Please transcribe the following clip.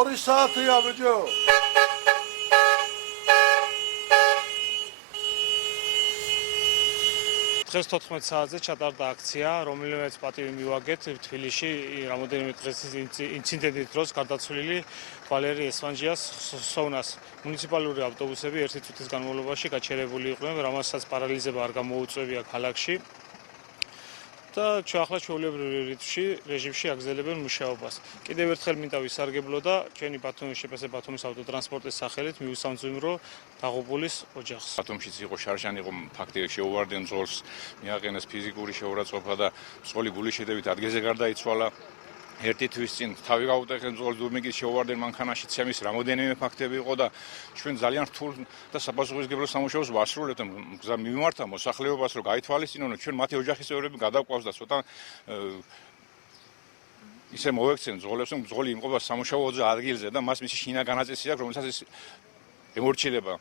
2 საათია ბიჭო. დღეს 14 საათზე ჩატარდა აქცია, რომელმაც პატივი მივაგეთ თბილისში რამოდენიმე დღის ინციდენტის დროს გარდაცვლილი ვალერი ესვანჯიას სოვნას მუნიციპალური ავტობუსები ერთი წუთის განმავლობაში გაჩერებული იყვნენ, რამასაც პარალიზება არ გამოუწვევია ქალაქში. და ახლა ჩვეულებრივ რეჟიმში აგრძელებენ მუშაობას. კიდევ ერთხელ მინდა ვისარგებლო და ჩვენი ბათუმის ავტოტრანსპორტის სახელით მივუსამძიმრო დაღუპულის ოჯახს. ბათუმშიც იყო შარჟანი, იყო ფაქტი შეუვარდნენ ძოლს, მიაყენეს ფიზიკური შეურაცხყოფა და მსხვილი გულის შეტევით ადგილზე გარდაიცვალა. ერთი თვის წინ თავი გაუტეხეს ძოლს დურმიგის შეუვარდნენ მანქანაში, ცემის რამოდენიმე ფაქტები იყო და ჩვენ ძალიან რთულ და საპასუხისმგებლო სამუშაოს ვასრულებთ. გზა მიმართა მოსახლეობას, რომ გაითვალისწინონ, ჩვენ მათი ოჯახის წევრები გადაყვავს და ცოტა ისე მოვექცენ ძოლებს, რომ ძოლი იმყოფა სამუშაო ადგილზე და მას მისი შინა განაწესი აქვს, რომელსაც ის ემორჩილება.